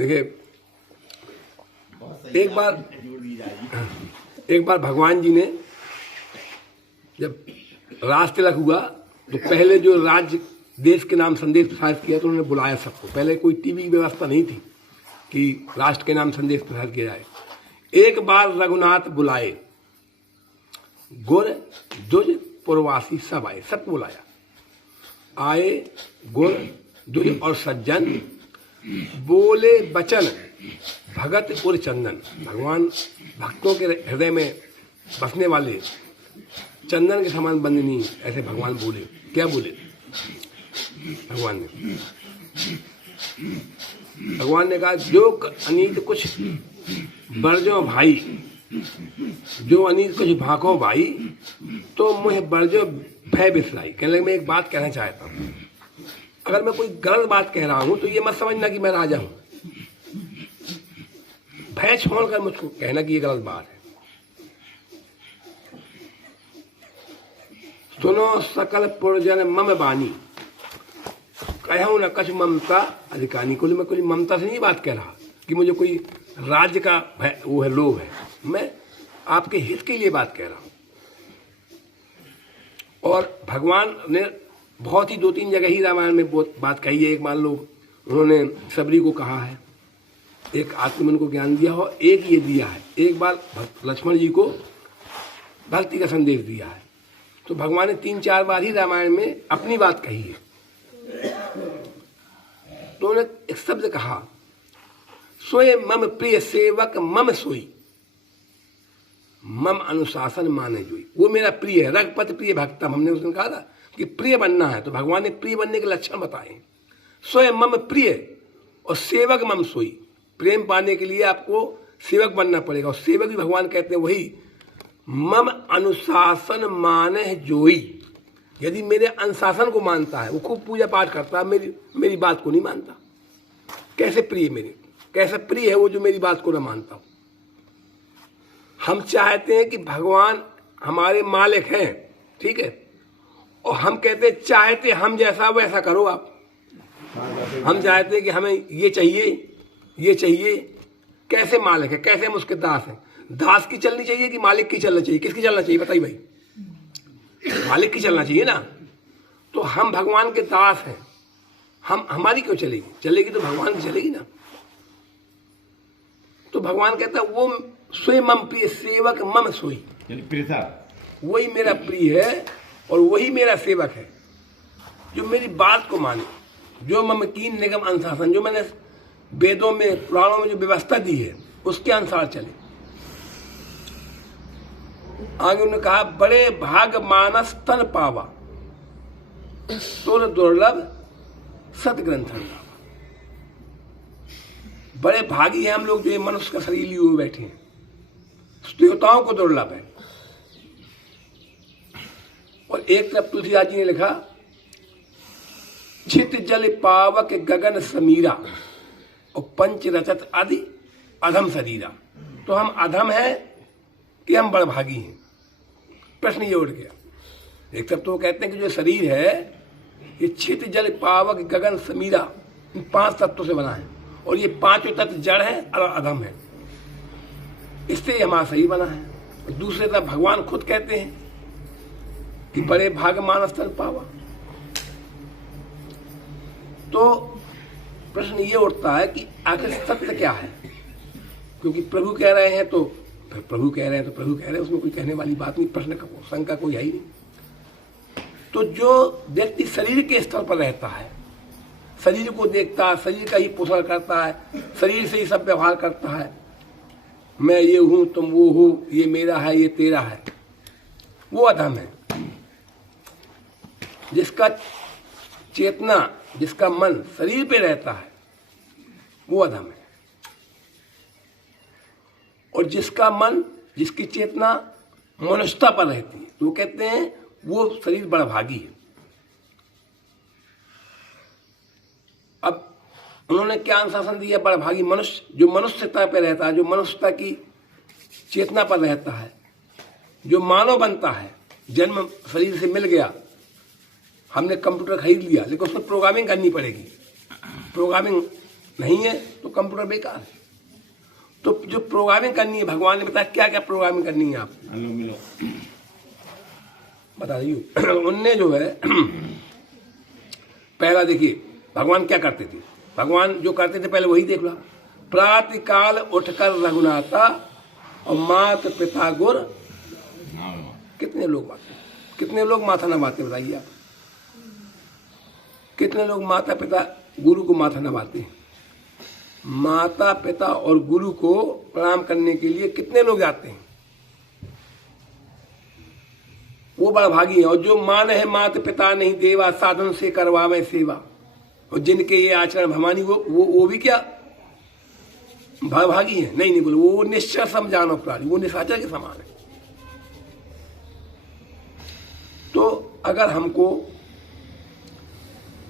देखिए, एक बार भगवान जी ने जब राज तिलक हुआ तो पहले जो राज्य देश के नाम संदेश प्रसारित किया तो उन्होंने बुलाया सबको। पहले कोई टीवी की व्यवस्था नहीं थी कि राष्ट्र के नाम संदेश प्रसारित किया जाए। एक बार रघुनाथ बुलाए, गुर दुज पुरवासी सब आए, सब बुलाया। आए गुर दुज और सज्जन, बोले बचन भगत उर चंदन। भगवान भक्तों के हृदय में बसने वाले चंदन के समान बंदनी, ऐसे भगवान बोले। क्या बोले भगवान ने कहा, जो अनीत कुछ बरजो भाई, जो अनीत कुछ भाको भाई, तो मुझे बरजो भय बिसराई। कहने लगे, मैं एक बात कहना चाहता हूँ, अगर मैं कोई गलत बात कह रहा हूं तो ये मत समझना कि मैं राजा हूं। भय छोड़कर मुझको कहना कि ये गलत बात है। सुनो सकल पुरजन मम बानी, कहूं न कछ ममता अधिकानी। को मैं कोई ममता से नहीं बात कह रहा कि मुझे कोई राज्य का वो है, लोभ है। मैं आपके हित के लिए बात कह रहा हूं। और भगवान ने बहुत ही 2-3 जगह ही रामायण में बात कही है। एक मान लो उन्होंने सबरी को कहा है, एक आत्मन को ज्ञान दिया हो, एक ये दिया है। एक बार लक्ष्मण जी को भक्ति का संदेश दिया है। तो भगवान ने 3-4 बार ही रामायण में अपनी बात कही है। तो उन्होंने एक शब्द कहा, सोए मम प्रिय सेवक मम सोई, मम अनुशासन माने जोई। वो मेरा प्रिय है, रघुपति प्रिय भक्तम। हमने उसने कहा था कि प्रिय बनना है, तो भगवान ने प्रिय बनने के लक्षण बताए। सोए मम प्रिय और सेवक मम सोई। प्रेम पाने के लिए आपको सेवक बनना पड़ेगा, और सेवक भी भगवान कहते हैं वही, मम अनुशासन माने जोई। यदि मेरे अनुशासन को मानता है, वो खूब पूजा पाठ करता है, मेरी बात को नहीं मानता, कैसे प्रिय मेरे, कैसे प्रिय है वो जो मेरी बात को न मानता हो। हम चाहते हैं कि भगवान हमारे मालिक हैं, ठीक है, और हम कहते हैं चाहते हम जैसा वैसा करो आप। हम चाहते हैं कि हमें ये चाहिए, ये चाहिए। कैसे मालिक है, कैसे हम उसके दास हैं। दास की चलनी चाहिए कि मालिक की चलना चाहिए? किसकी चलना चाहिए बताइए भाई? मालिक की चलना चाहिए ना। तो हम भगवान के दास हैं, हम हमारी क्यों चलेगी? चलेगी तो भगवान की चलेगी ना। तो भगवान कहता है वो सोई मम प्रिय सेवक मम सोई, वही मेरा प्रिय है और वही मेरा सेवक है जो मेरी बात को माने, जो मम कीन निगम अनुशासन, जो मैंने वेदों में पुराणों में जो व्यवस्था दी है उसके अनुसार चले। आगे उन्होंने कहा, बड़े भाग मानस तन पावा, तुर दुर्लभ सतग्रंथन। बड़े भागी हैं हम लोग जो मनुष्य का शरीर लिए हुए बैठे हैं, देवताओं को दुर्लभ है। और एक तरफ तुलसीदास जी ने लिखा, छित जल पावक गगन समीरा, और पंच रचत आदि अधम शरीरा। तो हम अधम हैं कि हम बड़भागी हैं? प्रश्न ये उठ गया। एक तरफ तो वो कहते हैं कि जो शरीर है ये छित जल पावक गगन समीरा, इन 5 तत्वों से बना है, और ये 5 तत्व जड़ है और अधम है, इससे हमारा शरीर बना है। और दूसरे तरफ भगवान खुद कहते हैं कि बड़े भाग मानस तन पावा। तो प्रश्न ये उठता है कि आखिर सत्य क्या है? क्योंकि प्रभु कह रहे हैं तो प्रभु कह रहे हैं, उसमें कोई कहने वाली बात नहीं, प्रश्न का शंका कोई है ही नहीं। तो जो व्यक्ति शरीर के स्तर पर रहता है, शरीर को देखता है, शरीर का ही पोषण करता है, शरीर से ही सब व्यवहार करता है, मैं ये हूं तुम वो हो, ये मेरा है ये तेरा है, वो अधम है। जिसका चेतना, जिसका मन शरीर पे रहता है वो अधम है। और जिसका मन, जिसकी चेतना मनुष्यता पर रहती है तो वो कहते हैं वो शरीर बड़भागी है। अब उन्होंने क्या अनुशासन दिया? बड़भागी मनुष्य, जो मनुष्यता पर रहता है, जो मनुष्यता की चेतना पर रहता है, जो मानव बनता है। जन्म शरीर से मिल गया, हमने कंप्यूटर खरीद लिया, लेकिन उसमें प्रोग्रामिंग करनी पड़ेगी। प्रोग्रामिंग नहीं है तो तो कंप्यूटर बेकार है। तो जो प्रोग्रामिंग करनी है, भगवान ने बताया क्या क्या प्रोग्रामिंग करनी है आप बता दीजिए। उनने जो है पहला देखिए भगवान क्या करते थे। भगवान जो करते थे पहले वही देख लो। प्रातःकाल उठकर रघुनाथा और मात पिता गुर। कितने लोग माथा नवाते बताइए आप। कितने लोग माता पिता गुरु को माथा नवाते हैं। माता पिता और गुरु को प्रणाम करने के लिए कितने लोग जाते हैं, वो बड़ा भागी है। और जो मान है मात पिता नहीं देवा, साधन से करवावे सेवा। और जिनके ये आचरण भवानी वो भी क्या भागी है? नहीं बोले, वो निश्चय समझानो प्राणी, वो निशाचर के समान है। तो अगर हमको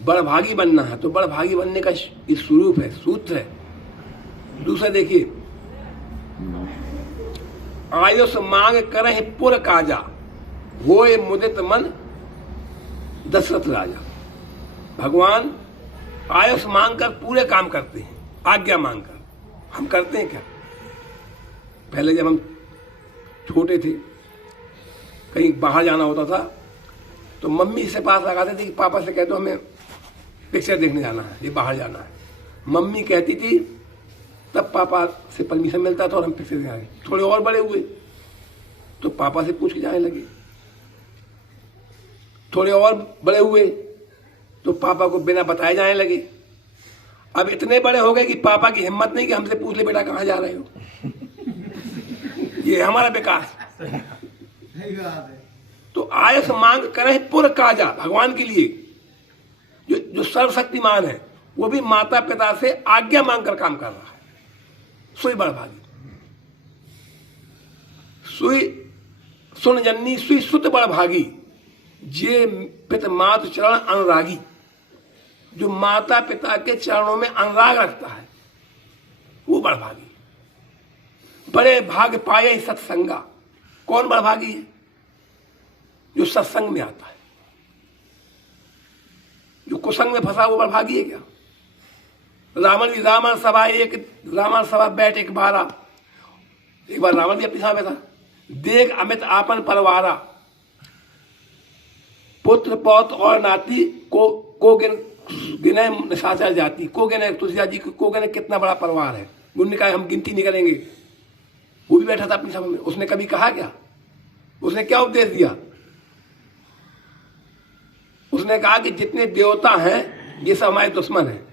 बड़भागी बनना है तो बड़भागी बनने का इस स्वरूप है, सूत्र है। दूसरा देखिए, आयुष मांग करहि पुर काजा, होए मुदित मन दशरथ राजा। भगवान आयुष मांगकर पूरे काम करते हैं, आज्ञा मांगकर। हम करते हैं क्या? पहले जब हम छोटे थे, कहीं बाहर जाना होता था तो मम्मी से पास लगाते थे कि पापा से कह दो हमें पिक्चर देखने जाना है, ये बाहर जाना है। मम्मी कहती थी, तब पापा से परमिशन मिलता था और हम पिक्चर देखने आए। थोड़े और बड़े हुए तो पापा से पूछ के जाने लगे। थोड़े और बड़े हुए तो पापा को बिना बताए जाने लगे। अब इतने बड़े हो गए कि पापा की हिम्मत नहीं कि हमसे पूछ ले बेटा कहाँ जा रहे हो। ये हमारा विकास। तो आयस मांग करे पुर काजा, भगवान के लिए जो सर्वशक्तिमान है वो भी माता पिता से आज्ञा मांगकर काम कर रहा है। सुई बड़भागी, सुई सुन जन्नी सुई सुत बड़भागी, जे पित मात चरण अनुरागी। जो माता पिता के चरणों में अनुराग रखता है वो बड़भागी। बड़े भाग पाए सत्संगा। कौन बड़भागी है? जो सत्संग में आता है। जो कुसंग में फंसा वो बड़भागी है क्या? रावण सभा बैठ एक बार रावण भी अपनी सभा में था। देख अमित आपन परवारा, पुत्र पौत्र और नाती को गिने निशाचर जाति, को गिने तुलसीदास जी को गिने कितना बड़ा परिवार है। उन्होंने कहा हम गिनती नहीं करेंगे। वो भी बैठा था अपनी सभा में। उसने कभी कहा क्या? उसने क्या उपदेश दिया? उसने कहा कि जितने देवता हैं ये सब हमारे दुश्मन हैं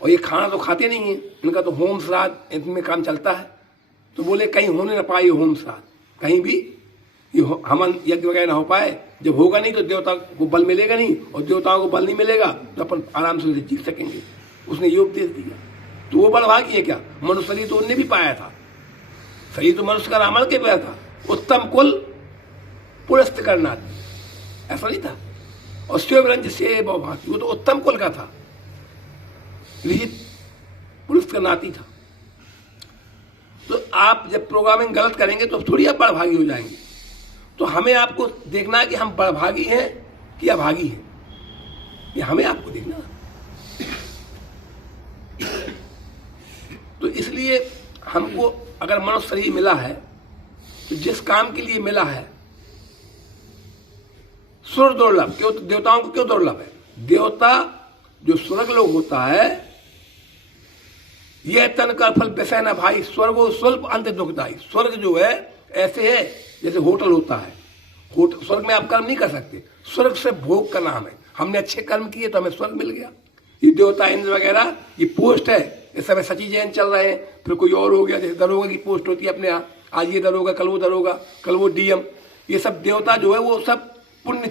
और ये खाना तो खाते नहीं है, इनका तो होम श्राद्ध इनमें काम चलता है। तो बोले कहीं होने ना पाए होम श्राद्ध, कहीं भी ये हवन यज्ञ वगैरह ना हो पाए। जब होगा नहीं तो देवता को बल मिलेगा नहीं, और देवताओं को बल नहीं मिलेगा तो अपन आराम से उसे जीत सकेंगे। उसने ये उपदेश दिया। तो वो बड़भागी है क्या? मनुष्य शरीर तो उनने भी पाया था। शरीर तो मनुष्य का रावण के पाया था। उत्तम कुल पुरस्त करना, ऐसा नहीं था। और शिवरंज से भागी, वो तो उत्तम कुल का था, लिखित पुरुष का नाती था। तो आप जब प्रोग्रामिंग गलत करेंगे तो थोड़ी आप बड़भागी हो जाएंगे। तो हमें आपको देखना है कि हम बड़भागी हैं कि अभागी हैं, ये हमें आपको देखना। तो इसलिए हमको अगर मनुष्य शरीर मिला है तो जिस काम के लिए मिला है, सुर दुर्लभ क्यों? देवताओं को क्यों दुर्लभ है? देवता जो स्वर्ग लोग होता है, यह तन का फल विषय न भाई, स्वर्गो स्वल्प अंत दुखदाई। स्वर्ग जो है ऐसे है जैसे होटल होता है। स्वर्ग में आप कर्म नहीं कर सकते, स्वर्ग से भोग का नाम है। हमने अच्छे कर्म किए तो हमें स्वर्ग मिल गया। ये देवता इंद्र वगैरह ये पोस्ट है। इस समय सची जैन चल रहे हैं, फिर कोई और हो गया, जैसे दरोगा की पोस्ट होती है अपने यहाँ, आज ये दरोगा, कल वो डीएम। ये सब देवता जो है वो सब पुण्य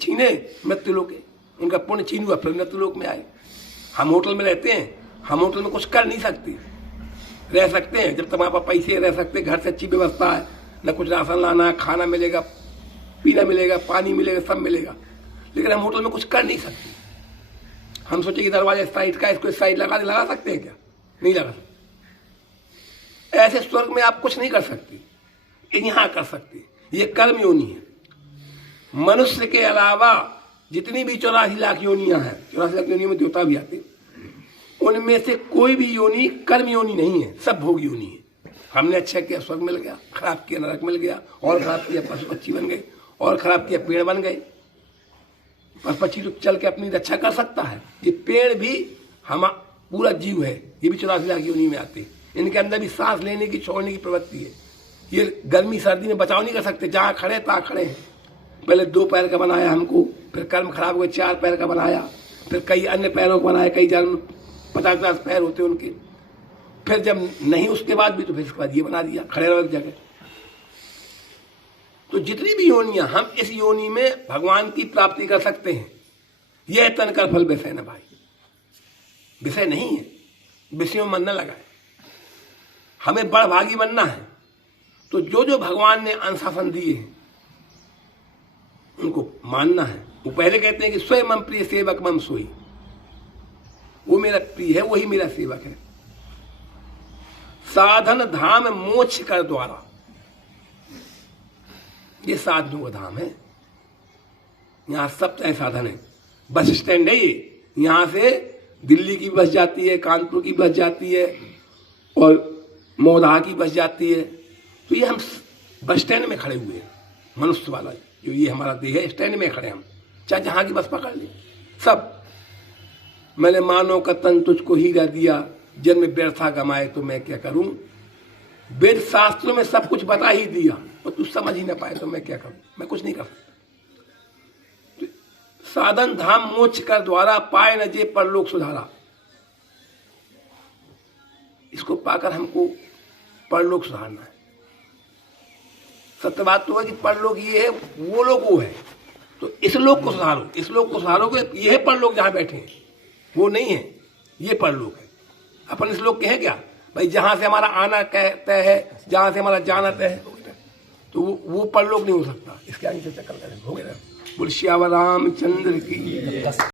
छीने मृत्युलोक के, उनका पुण्य छीन हुआ फिर मृत्युलोक में आए। हम होटल में रहते हैं, हम होटल में कुछ कर नहीं सकते, रह सकते हैं जब तुम्हारे पास पैसे, रह सकते, घर से अच्छी व्यवस्था है, न कुछ राशन लाना है, खाना मिलेगा, पीना मिलेगा, पानी मिलेगा, सब मिलेगा। लेकिन हम होटल में कुछ कर नहीं सकते। हम सोचे कि दरवाजा इस साइड का, इसको इस साइड लगा सकते हैं क्या? नहीं लगा सकते। ऐसे स्वर्ग में आप कुछ नहीं कर सकते, यहाँ कर सकते। ये कर्म योनि है। मनुष्य के अलावा जितनी भी 84 लाख योनियां हैं, 84 लाख योनियों में देवता भी आते, उनमें से कोई भी योनि कर्म योनि नहीं है, सब भोग योनि है। हमने अच्छा किया स्वर्ग मिल गया, खराब किया नरक मिल गया, और खराब किया पशु पक्षी बन गए, और खराब किया पेड़ बन गए। पर पक्षी तो चल के अपनी रक्षा कर सकता है, ये पेड़ भी हम पूरा जीव है, ये भी 84 लाख योनि में आते हैं। इनके अंदर भी सांस लेने की छोड़ने की प्रवृत्ति है। ये गर्मी सर्दी में बचाव नहीं कर सकते, जहाँ खड़े तहाँ खड़े हैं। पहले 2 पैर का बनाया हमको, फिर कर्म खराब हुए 4 पैर का बनाया, फिर कई अन्य पैरों को बनाया, कई जन्म 50-50 पैर होते उनके। फिर जब नहीं उसके बाद भी तो फिर इसके बाद ये बना दिया, खड़े रहो एक जगह। तो जितनी भी योनियां, हम इस योनि में भगवान की प्राप्ति कर सकते हैं। यह तन कर फल विषय न भाई, विषय नहीं है, विषयों में मन न लगाए। हमें बड़ भागी बनना है, तो जो जो भगवान ने अनुशासन दिए हैं उनको मानना है। वो पहले कहते हैं कि स्वयं मम प्रिय सेवक मम सोई, वो मेरा प्रिय है, वही मेरा सेवक है। साधन धाम मोक्ष कर द्वारा, ये साधनों का धाम है। यहां सब तरह साधन है। बस स्टैंड है ये, यहां से दिल्ली की बस जाती है, कानपुर की बस जाती है, और मौदाह की बस जाती है। तो ये हम बस स्टैंड में खड़े हुए हैं, मनुष्य वाला जो ये हमारा देह है, स्टैंड में खड़े हम, चाहे जहां की बस पकड़ ले। सब मैंने मानव का तन तुझको हीरा दिया, जन्म व्यर्था गमाए तो मैं क्या करूं। वेद शास्त्रों में सब कुछ बता ही दिया, और तू समझ ही ना पाए तो मैं क्या करूं, मैं कुछ नहीं कर सकता। साधन धाम मोक्ष कर द्वारा, पाए न जे परलोक सुधारा। इसको पाकर हमको परलोक सुधारना है। सत्य बात तो है कि परलोक ये है, वो लोग वो है, तो इस लोक को सुधारो, इस लोक को सुधारोगे। ये है परलोक जहां बैठे हैं, वो नहीं है, ये परलोक है। अपन इस लोक के हैं क्या भाई, जहां से हमारा आना तय है, जहां से हमारा जाना तय है, तो वो परलोक नहीं हो सकता। इसके आगे चर्चा कर रहे हो गया। बोल श्याम रामचंद्र की।